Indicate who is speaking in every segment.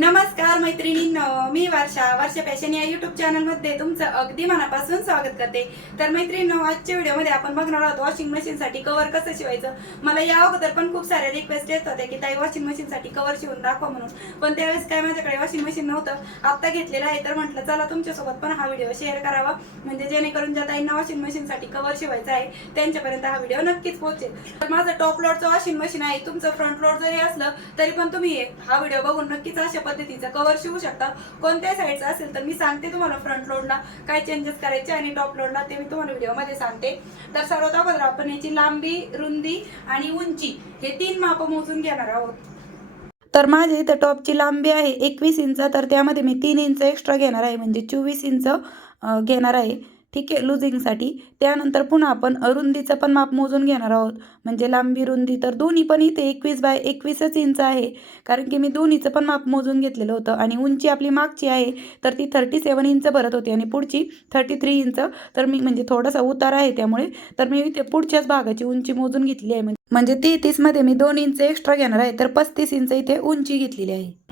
Speaker 1: नमस्कार मैत्रिणींनो मी वर्षा वर्षा फॅशन या युट्यूब चॅनलमध्ये तुमचं अगदी मनापासून स्वागत करते. तर मैत्रिणींनो आजच्या व्हिडिओमध्ये आपण बघणार आहोत वॉशिंग मशीनसाठी कवर कसं शिवायचं? मला या अगोदर पण खूप साऱ्या रिक्वेस्ट येत होत्या की ताई वॉशिंग मशीनसाठी कवर शिवून दाखवा म्हणून. पण त्यावेळेस काय माझ्याकडे वॉशिंग मशीन नव्हतं आत्ता घेतलेलं आहे. तर म्हटलं चला तुमच्यासोबत पण हा व्हिडिओ शेअर करावा. म्हणजे जेणेकरून ज्या ताईंना वॉशिंग मशीनसाठी कवर शिवायचं आहे त्यांच्यापर्यंत हा व्हिडिओ नक्कीच पोहोचेल. तर माझं टॉप लोडचं वॉशिंग मशीन आहे. तुमचं फ्रंट लोड जरी असलं तरी पण तुम्ही हा व्हिडिओ बघून नक्कीच अशा पद्धतीचं कवर शिवू शकता. कोणत्या साईडचं असेल तर मी सांगते तुम्हाला फ्रंट लोडला काय चेंजेस करायचे आणि टॉप लोडला ते मी तुम्हाला व्हिडिओमध्ये सांगते. तर सर्वात अगोदर आपण याची लांबी रुंदी आणि उंची हे तीन माप मोजून घेणार आहोत. तर माझ्या इथं टॉपची लांबी आहे एकवीस इंच तर त्यामध्ये मी तीन इंच एक्स्ट्रा घेणार आहे म्हणजे चोवीस इंच घेणार आहे. ठीक आहे लुझिंगसाठी त्यानंतर पुन्हा आपण रुंदीचं पण माप मोजून घेणार आहोत. म्हणजे लांबी रुंदी तर दोन्ही पण इथे एकवीस बाय एकवीसच इंच आहे. कारण की मी दोन्हीचं पण माप मोजून घेतलेलं होतं आणि उंची आपली मागची आहे तर ती थर्टी सेवन इंच भरत होती आणि पुढची थर्टी थ्री इंच तर मी म्हणजे थोडासा उतार आहे त्यामुळे तर मी इथे पुढच्याच भागाची उंची मोजून घेतली आहे. म्हणजे तेहतीसमध्ये मी दोन इंच एक्स्ट्रा घेणार आहे तर पस्तीस इंच इथे उंची घेतलेली आहे.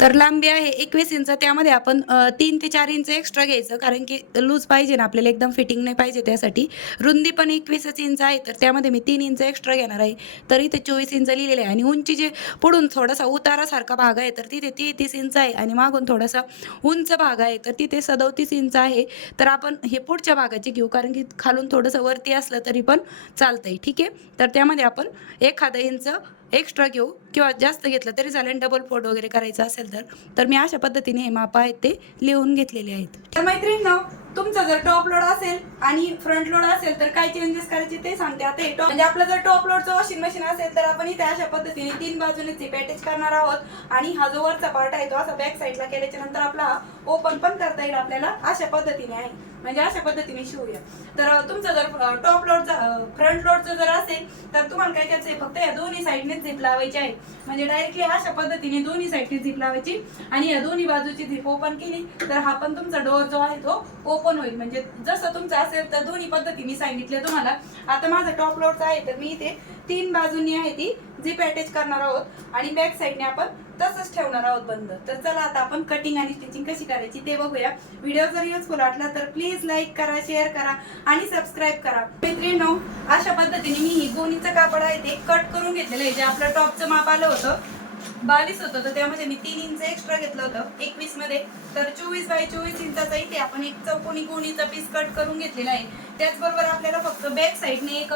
Speaker 1: तर लांबी आहे एकवीस इंच त्यामध्ये आपण तीन ते चार इंच एक्स्ट्रा घ्यायचं कारण की लूज पाहिजे ना आपल्याला एकदम फिटिंग नाही पाहिजे त्यासाठी. रुंदी पण एकवीसच इंच आहे तर त्यामध्ये मी तीन इंच एक्स्ट्रा घेणार आहे. तर इथे चोवीस इंच लिहिलेलं आहे. आणि उंची जे पुढून थोडासा उतारासारखा भाग आहे तर तिथे तेहतीस इंच आहे. आणि मागून थोडासा उंच भाग आहे तर तिथे सदोतीस इंच आहे. तर आपण हे पुढच्या भागाची घेऊ कारण की खालून थोडंसं वरती असलं तरी पण चालतंय ठीक आहे? तर त्यामध्ये आपण एखादं इंच एक्स्ट्रा घेऊ किंवा जास्त घेतलं तरी चालेल डबल फोट वगैरे करायचं असेल तर. तर मी अशा पद्धतीने हे माप आहेत ते लिहून घेतलेले आहेत. तर मैत्रिणींनो तुमचं जर टॉप लोड असेल आणि फ्रंट लोड असेल तर काय चेंजेस करायचे ते सांगते. आता हे टॉप म्हणजे आपलं जर टॉप लोडचं वॉशिंग मशीन असेल तर आपण इथे अशा पद्धतीने तीन बाजूने झिप अटॅच करणार आहोत. आणि हा जो वरचा पार्ट आहे तो असा बॅक साईडला केल्याच्यानंतर आपला ओपन पण करता येईल आपल्याला अशा पद्धतीने आहे. म्हणजे अशा पद्धतीने शिवूया. तर तुमचं जर टॉप लोडचं फ्रंट लोडचं जर असेल तर तुम्हाला काय करायचं आहे फक्त या दोन्ही साईडने झिप लावायची आहे. म्हणजे डायरेक्टली अशा पद्धतीने दोन्ही साईडने झिप लावायची आणि या दोन्ही बाजूची झिप ओपन केली. तर हा पण तुमचा डोअर जो आहे तो ओपन होईल. म्हणजे जसं तुमचं असेल तर दोन्ही पद्धती मी सांगितल्या तुम्हाला. आता माझा टॉप लोडचा आहे तर मी इथे तीन बाजूंनी आहे ती झिप अटॅच करणार आहोत. आणि बॅक साईडने आपण तसंच ठेवणार आहोत बंद. तर चला आता आपण कटिंग आणि स्टिचिंग कशी करायची ते बघूया. व्हिडिओ जर युजफुल वाटला तर प्लीज लाईक करा शेअर करा आणि सबस्क्राईब करा. मित्रांनो अशा पद्धतीने मी ही गोणीचं कापड आहे ते कट करून घेतलेलं आहे. जे आपलं टॉपचं माप आलं होतं बावीस होतं तर त्यामध्ये मी तीन इंच एक्स्ट्रा घेतलं होतं एकवीसमध्ये. तर चोवीस बाय चोवीस इंचाचा इथे आपण एक चौकोनी कोणीचा पीस कट करून घेतलेला आहे. त्याचबरोबर आपल्याला फक्त बॅक साईडने एक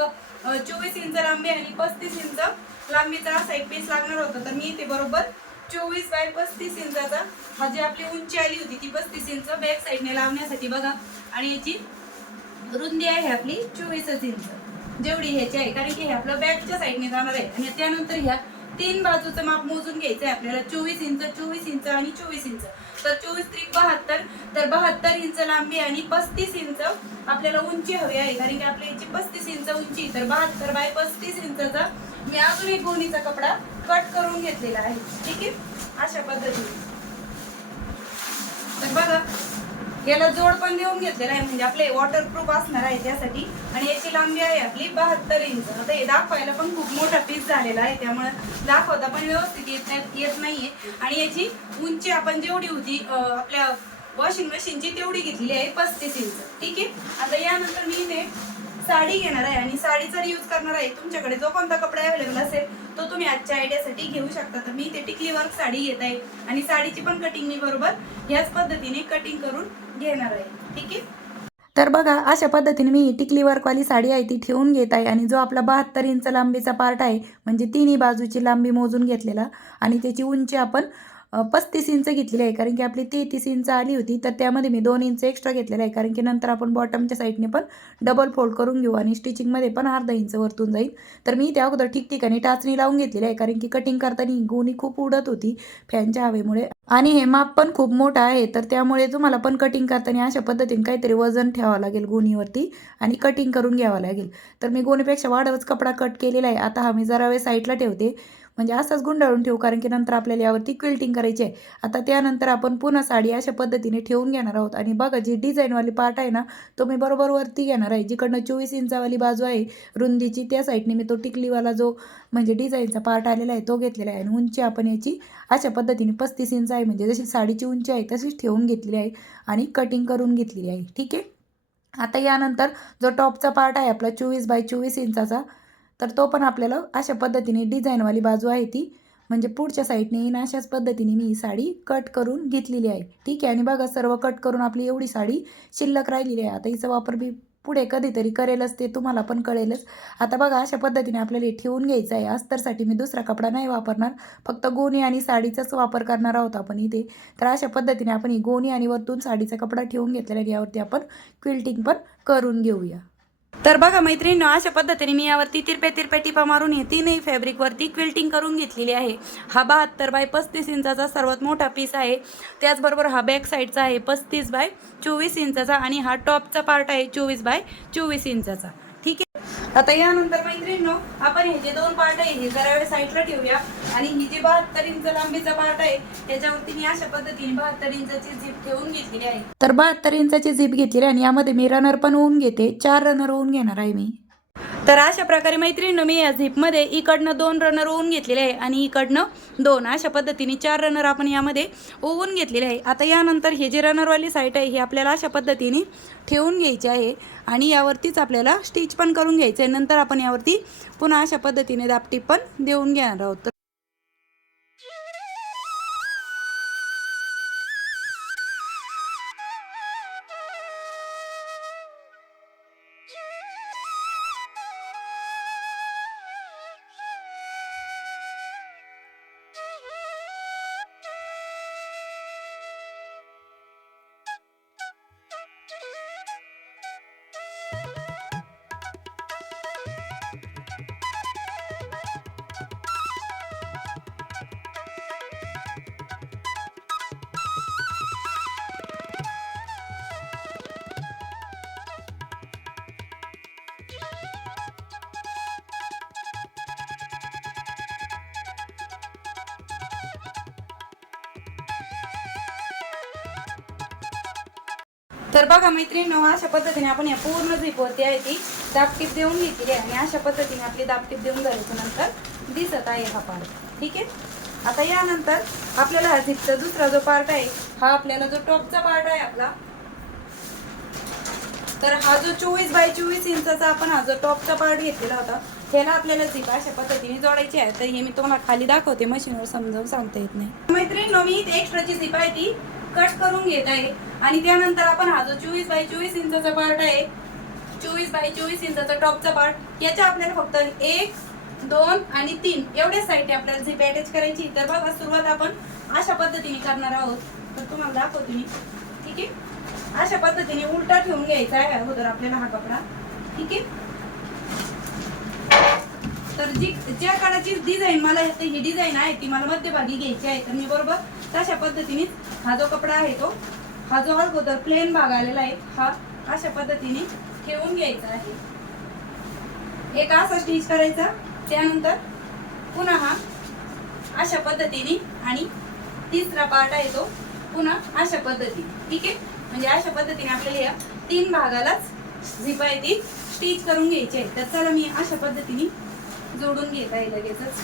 Speaker 1: चोवीस इंच लांबी आणि पस्तीस इंच लांबीचा असा एक पीस लागणार होता. तर मी इथे बरोबर चोवीस बाय पस्तीस इंचाचा हा जी आपली उंची आली होती ती पस्तीस इंच बॅक साईडने लावण्यासाठी बघा. आणि याची रुंदी आहे आपली चोवीसच इंच. जेवढी ह्याची आहे कारण की हे आपलं बॅकच्या साईडने जाणार आहे. आणि त्यानंतर ह्या तीन बाजूचं माप मोजून घ्यायचं आहे आपल्याला. चोवीस इंच चोवीस इंच आणि चोवीस इंच. तर चोवीस त्रिक बहात्तर. तर बहात्तर इंच लांबी आणि पस्तीस इंच आपल्याला उंची हवी आहे. कारण की आपल्या याची पस्तीस इंच उंची तर बहात्तर बाय पस्तीस इंचचा मी अजून एक गोणीचा कपडा कट करून घेतलेला आहे. ठीक आहे? अशा पद्धतीने तर बघा याला जोड पण देऊन घेतलेला आहे. म्हणजे आपले वॉटरप्रूफ असणार आहे त्यासाठी. आणि याची लांबी आहे आपली बहात्तर इंच. आता हे दाखवायला पण खूप मोठा पीस झालेला आहे. त्यामुळे दाखवता पण व्यवस्थित येत नाही येत नाहीये. आणि याची उंची आपण जेवढी होती आपल्या वॉशिंग मशीनची तेवढी घेतली आहे पस्तीस इंच. ठीक आहे? आता यानंतर मी इथे साडी घेणार आहे आणि साडीचा यूज करणार आहे. तुमच्याकडे जो कोणता कपडा अवेलेबल असेल तो तुम्ही आजच्या आयडियासाठी घेऊ शकता. तर मी ते टिकली वर्क साडी घेत आहे. आणि साडीची पण कटिंग मी बरोबर ह्याच पद्धतीने कटिंग करून घेणार आहे. ठीक आहे? तर बघा अशा पद्धतीने मी टिकली वर्कवाली साडी आहे ती ठेवून घेत आहे. आणि जो आपला बहात्तर इंच लांबीचा पार्ट आहे म्हणजे तिन्ही बाजूची लांबी मोजून घेतलेला. आणि त्याची उंची आपण पस्तीस इंच घेतलेली आहे. कारण की आपली तेहतीस इंच आली होती तर त्यामध्ये मी दोन इंच एक्स्ट्रा घेतलेला आहे. कारण की नंतर आपण बॉटमच्या साईडने पण डबल फोल्ड करून घेऊ आणि स्टिचिंगमध्ये पण अर्धा इंच वरतून जाईल. तर मी त्या अगोदर ठिकठिकाणी टाचणी लावून घेतलेली आहे. कारण की कटिंग करताना गोणी खूप उडत होती फॅनच्या हवेमुळे. आणि हे माप पण खूप मोठं आहे तर त्यामुळे तुम्हाला पण कटिंग करताना अशा पद्धतीने काहीतरी वजन ठेवावं लागेल गोणीवरती आणि कटिंग करून घ्यावं लागेल. तर मी गोणीपेक्षा वाढवच कपडा कट केलेला आहे. आता हा मी जरा वेळ साईडला ठेवते.
Speaker 2: म्हणजे असंच गुंडाळून ठेवू कारण की नंतर आपल्याला यावरती क्विल्टिंग करायची आहे आता त्यानंतर आपण पुन्हा साडी अशा पद्धतीने ठेवून घेणार आहोत. आणि बघा जी डिझाईनवाली पार्ट आहे ना तो मी बरोबर वरती घेणार आहे. जिकडनं चोवीस इंचावाली बाजू आहे रुंदीची त्या साईडने मी तो टिकलीवाला जो म्हणजे डिझाईनचा पार्ट आलेला आहे तो घेतलेला आहे. आणि उंची आपण याची अशा पद्धतीने पस्तीस इंच आहे म्हणजे जशी साडीची उंची आहे तशीच ठेवून घेतलेली आहे आणि कटिंग करून घेतलेली आहे. ठीक आहे? आता यानंतर जो टॉपचा पार्ट आहे आपला चोवीस बाय चोवीस इंचाचा तर तो पण आपल्याला अशा पद्धतीने डिझाईनवाली बाजू आहे ती. म्हणजे पुढच्या साईडने येईन अशाच पद्धतीने मी ही साडी कट करून घेतलेली आहे. ठीक आहे आणि बघा सर्व कट करून आपली एवढी साडी शिल्लक राहिलेली आहे. आता हिचा वापर मी पुढे कधीतरी करेलच ते तुम्हाला पण कळेलच. आता बघा अशा पद्धतीने आपल्याला हे ठेवून घ्यायचं आहे. अस्तरसाठी मी दुसरा कपडा नाही वापरणार फक्त गोणी आणि साडीचाच वापर करणार आहोत आपण इथे. तर अशा पद्धतीने आपण ही गोणी आणि वरतून साडीचा कपडा ठेवून घेतलेला आहे यावरती आपण क्विल्टिंग पण करून घेऊया.
Speaker 1: तर बघा मैत्रिणींनो अशा पद्धतीने मी यावरती तिरपे तिरपे टिपा मारून हे तीनही फॅब्रिकवरती क्विल्टिंग करून घेतलेली आहे. हा बहात्तर बाय पस्तीस इंचाचा सर्वात मोठा पीस आहे. त्याचबरोबर हा बॅक साईडचा आहे पस्तीस बाय चोवीस इंचाचा आणि हा टॉपचा पार्ट आहे चोवीस बाय चोवीस इंचाचा. ठीक आहे? आता यानंतर मैत्रिणीनो आपण हे जे दोन पार्ट आहे हे जरा वेळ साईडला ठेवूया. आणि ही जी बहात्तर इंच लांबीचा पार्ट आहे त्याच्यावरती मी अशा पद्धतीने बहात्तर इंचाची झीप ठेवून घेतलेली आहे.
Speaker 2: तर बहात्तर इंचाची झीप घेतलेली आणि यामध्ये मी रनर पण होऊन घेते. चार रनर होऊन घेणार आहे मी.
Speaker 1: तर अशा प्रकारे मैत्रिणीनं मी या झिपमध्ये इकडनं दोन रनर ओवून घेतलेले आहे आणि इकडनं दोन. अशा पद्धतीने चार रनर आपण यामध्ये ओवून घेतलेले आहे. आता यानंतर हे जे रनरवाली साईट आहे ही आपल्याला अशा पद्धतीने ठेवून घ्यायची आहे आणि यावरतीच आपल्याला स्टिच पण करून घ्यायचं आहे. नंतर आपण यावरती पुन्हा अशा पद्धतीने दापटी पण देऊन घेणार आहोत. तर बघा मैत्रिणी अशा पद्धतीने आपण या पूर्ण झिपवरती आहे ती दापटीप देऊन घेतली आहे आणि अशा पद्धतीने आपली दापटीप देऊन झाल्याच्यानंतर दिसत आहे हा पार्ट ठीक आहे? आता यानंतर आपल्याला हा झिपचा दुसरा जो पार्ट आहे हा आपल्याला जो टॉपचा पार्ट आहे आपला तर हा जो चोवीस बाय चोवीस इंचाचा आपण हा जो टॉपचा पार्ट घेतलेला होता त्याला आपल्याला झिप अशा पद्धतीने जोडायची आहे. तर हे मी तुम्हाला खाली दाखवते मशीनवर समजावून सांगता येत नाही. मैत्रिणी मी एक्स्ट्राची झिप आहे ती कट करून घेत आहे. आणि त्यानंतर आपण हा जो चोवीस बाय चोवीस इंचाचा पार्ट आहे चोवीस बाय चोवीस इंचाचा टॉपचा पार्ट याच्या आपल्याला फक्त एक दोन आणि तीन एवढ्या साईडने आपल्याला झिप अटॅच करायची. तर बघा सुरुवात आपण अशा पद्धतीने करणार आहोत. तर तुम्हाला दाखवतो मी. ठीक आहे? अशा पद्धतीने उलटा ठेवून घ्यायचा आहे अगोदर आपल्याला हा कपडा. ठीक आहे? तर जी ज्या काळाची डिझाईन मला ही डिझाईन आहे ती मला मध्यभागी घ्यायची आहे. तर मी बरोबर तशा पद्धतीने हा जो कपडा आहे तो हा जो अगोदर प्लेन भाग आलेला आहे हा अशा पद्धतीने ठेवून घ्यायचा आहे. एक असा स्टिच करायचा त्यानंतर पुन्हा हा अशा पद्धतीने आणि तिसरा पार्ट आहे तो पुन्हा अशा पद्धतीने. ठीक आहे? म्हणजे अशा पद्धतीने आपल्याला या तीन भागालाच झिप आहे ती स्टिच करून घ्यायची आहे तर चला मी अशा पद्धतीने जोडून घेता येईल लगेचच.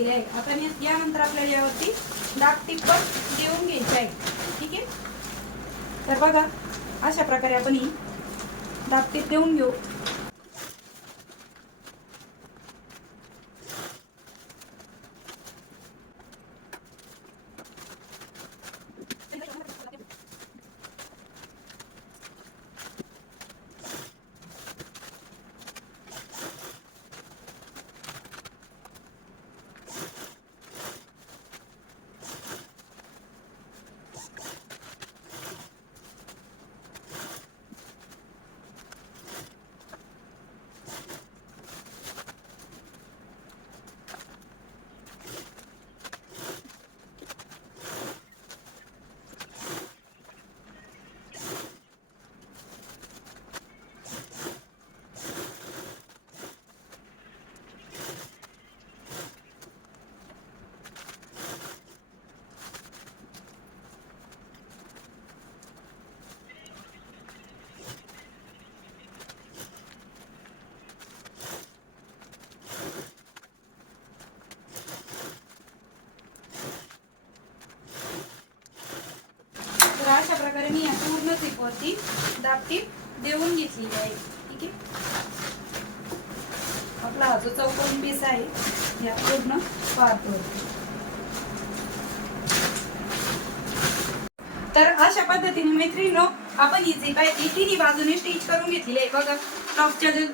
Speaker 1: घेतलेली आहे आता मी- यानंतर आपल्याला यावरती दागटीप पण देऊन घ्यायची आहे. ठीक आहे? तर बघा अशा प्रकारे आपण ही दागटीप देऊन घेऊ. वरती दाबटीप देऊन घेतलेली आहे. ठीक आहे? आपला हा जो चौकोन पीस आहे या पूर्ण पाहतो तर अशा पद्धतीने मैत्रिणी आपण ही जी तिन्ही बाजूने स्टिच करून घेतलेली आहे. बघा टॉपच्या जो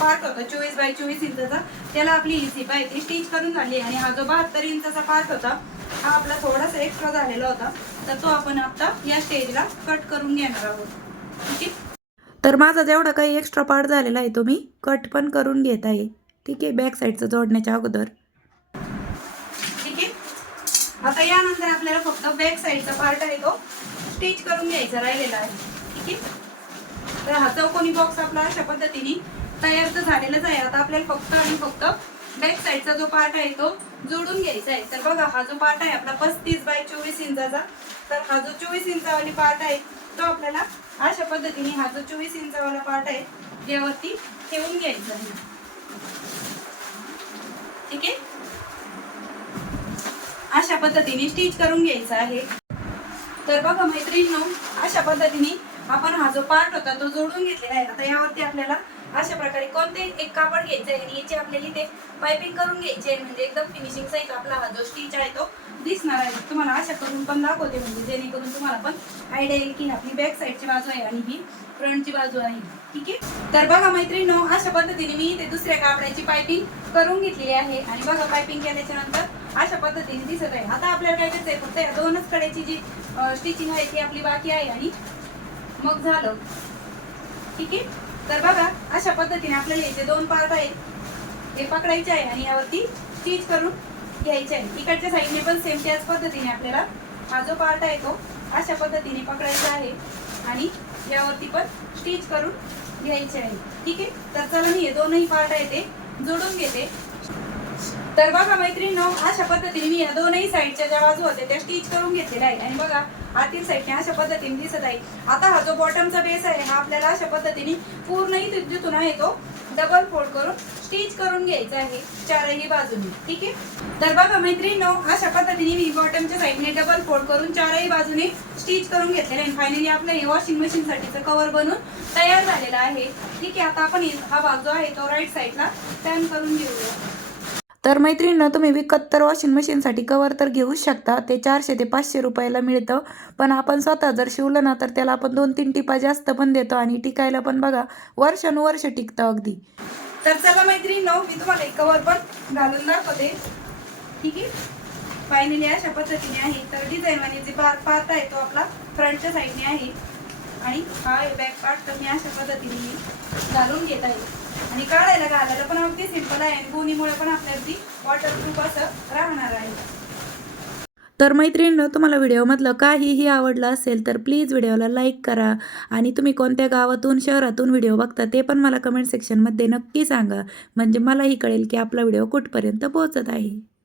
Speaker 1: पार्ट होता चोवीस बाय चोवीस इंचाचा त्याला आपली ही आहे ती स्टिच करून झाली आणि हा जो बहात्तर इंचाचा पार्ट होता हा आपला थोडासा एक्स्ट्रा झालेला होता. तर तो आपण आता या स्टेजला कट करून घेणार आहोत. ठीक आहे?
Speaker 2: तर माझा जेवढा काही एक्स्ट्रा पार्ट झालेला आहे तो मी कट पण करून घेत आहे. ठीक आहे? बॅक साईडचं जोडण्याच्या अगोदर.
Speaker 1: ठीक आहे? आता यानंतर आपल्याला फक्त बॅक साईडचा पार्ट आहे तो. स्टिच करून घ्यायचा राहिलेला आहे. ठीक आहे? तर हा चौकोनी बॉक्स आपला अशा पद्धतीने तयार तर झालेलाच आहे. आता आपल्याला फक्त आणि फक्त बॅक साईडचा जो पार्ट आहे तो जोडून घ्यायचा आहे. तर बघा हा जो पार्ट आहे आपला पस्तीस बाय चोवीस इंचाचा तर हा जो चोवीस इंचावाली पार्ट आहे तो आपल्याला अशा पद्धतीने हा जो चोवीस इंचावाला पार्ट आहे यावरती ठेवून घ्यायचा आहे. ठीक आहे? अशा पद्धतीने स्टिच करून घ्यायचं आहे. तर बघा मैत्रिणींनो अशा पद्धतीने आपण हा जो पार्ट होता तो जोडून घेतलेला आहे. आता यावरती आपल्याला अशा प्रकारे कोणते एक कापड घ्यायचं आहे आणि याची आपल्याला इथे पायपिंग करून घ्यायची आहे. म्हणजे एकदम फिनिशिंग सहित आपला हा जो स्टीच आहे तो दिसणार आहे. तुम्हाला अशा करून पण दाखवते म्हणजे जेणेकरून तुम्हाला पण आयडिया येईल की आपली बॅक साईडची बाजू आहे आणि ही फ्रंटची बाजू आहे. ठीक आहे? तर बघा मैत्रिणींनो अशा पद्धतीने मी इथे दुसऱ्या कापडाची पायपिंग करून घेतलेली आहे. आणि बघा पायपिंग केल्याच्यानंतर अशा पद्धतीने दिसत आहे. आता आपल्याला काय करायचं आहे फक्त या दोनच कड्याची जी स्टिचिंग आहे ती आपली बाकी आहे आणि मग झालं. ठीक आहे? तर बघा अशा पद्धतीने आपल्याला इथे दोन पार्ट आहेत हे पकडायचे आहे आणि यावरती स्टिच करून घ्यायचे आहे. इकडच्या साईडने पण सेम त्याच पद्धतीने आपल्याला हा जो पार्ट आहे तो अशा पद्धतीने पकडायचा आहे आणि यावरती पण स्टिच करून घ्यायचे आहे. ठीक आहे? तर चला मी हे दोनही पार्ट आहे ते जोडून घेते. तर बघा मैत्रिणींनो अशा पद्धतीने मी या दोनही साईडच्या ज्या बाजू होत्या त्या स्टिच करून घेतलेल्या आहेत. आणि बघा आतील साईडने अशा पद्धतीने दिसत आहे. आता हा जो बॉटमचा बेस आहे हा आपल्याला अशा पद्धतीने पूर्ण इथून जिथून आहे तो डबल फोल्ड करून स्टिच करून घ्यायचा आहे. चारही बाजूने ठीक आहे? तर बघा मैत्रिणींनो अशा पद्धतीने मी बॉटमच्या साईडने डबल फोल्ड करून चारही बाजूने स्टिच करून घेतलेला आहे. फायनली आपलं हे वॉशिंग मशीन साठीचं कव्हर बनून तयार झालेलं आहे. ठीक आहे आता आपण हा भाग जो आहे तो राईट साईडला टर्न करून घेऊया.
Speaker 2: तर मैत्रिणींनो तुम्ही विकत तर वॉशिंग मशीनसाठी कवर तर घेऊच शकता. ते चारशे ते पाचशे रुपयाला मिळतं. पण आपण स्वतः जर शिवलं ना तर त्याला आपण दोन तीन टिपा जास्त पण देतो आणि टिकायला पण बघा वर्षानुवर्ष टिकतं अगदी.
Speaker 1: तर चला मैत्रिणीनं मी तुम्हाला एक कवर पण घालून दाखवते. ठीक आहे? फायनली अशा पद्धतीने आहे. तर डिझाईन आणि जे पार्ट पार्ट आहे तो आपला फ्रंटच्या साईडने आहे. आणि हा बॅक पार्ट तर मी अशा पद्धतीने घालून घेत आहे. आणि काढायला घालायला पण अगदी सिंपल आहे. आणि पण आपल्या अगदी वॉटरप्रूफ असं राहणार आहे.
Speaker 2: तर मैत्रिणीनं तुम्हाला व्हिडिओमधलं काहीही आवडलं असेल तर प्लीज व्हिडिओला लाईक करा. आणि तुम्ही कोणत्या गावातून शहरातून व्हिडिओ बघता ते पण मला कमेंट सेक्शनमध्ये नक्की सांगा. म्हणजे मलाही कळेल की आपला व्हिडिओ कुठपर्यंत पोहोचत आहे.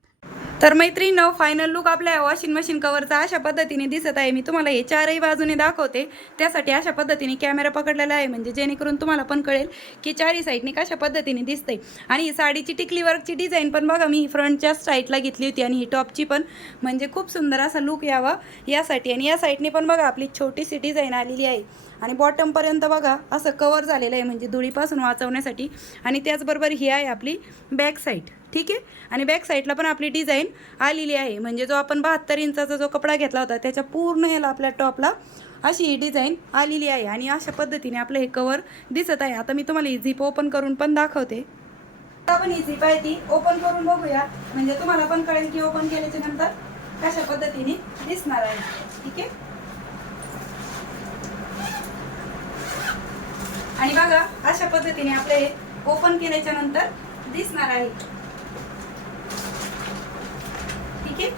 Speaker 1: तर मैत्रिणींनो फायनल लुक आपल्या वॉशिंग मशीन कवरचा अशा पद्धतीने दिसत आहे. मी तुम्हाला हे चारही बाजूने दाखवते. त्यासाठी अशा पद्धतीने कॅमेरा पकडलेला आहे म्हणजे जेणेकरून तुम्हाला पण कळेल की चारही साईडने कशा पद्धतीने दिसते आणि ही साडीची टिकली वर्कची डिझाईन पण बघा मी फ्रंटच्या साईडला घेतली होती आणि ही टॉपची पण. म्हणजे खूप सुंदर असा लुक यावा यासाठी. आणि या साईडने पण बघा आपली छोटीशी डिझाईन आलेली आहे. आणि बॉटमपर्यंत बघा असं कवर झालेलं आहे म्हणजे धुळीपासून वाचवण्यासाठी. आणि त्याचबरोबर ही आहे आपली बॅक साईड ठीक आहे? आणि बॅक साईडला पण आपली डिझाईन आलेली आहे. म्हणजे जो आपण बहात्तर इंचाचा जो कपडा घेतला होता त्याच्या पूर्ण याला आपल्या टॉपला अशी ही डिझाईन आलेली आहे. आणि अशा पद्धतीने आपलं हे कवर दिसत आहे. आता मी तुम्हाला ही ओपन करून पण दाखवते. आता आपण ही झिप आहे ती ओपन करून बघूया. म्हणजे तुम्हाला पण कळेल की ओपन केल्याच्यानंतर कशा पद्धतीने दिसणार आहे. ठीक आहे? आणि बघा अशा पद्धतीने आपले हे ओपन केल्याच्यानंतर दिसणार आहे. ठीक आहे?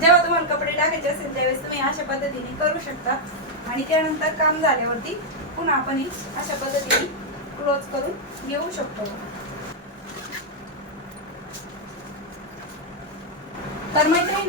Speaker 1: जेव्हा तुम्हाला कपडे टाकायचे असेल त्यावेळेस तुम्ही अशा पद्धतीने करू शकता. आणि त्यानंतर काम झाल्यावरती पुन्हा आपण अशा पद्धतीने क्लोज करून घेऊ शकतो. तर मैत्रिणी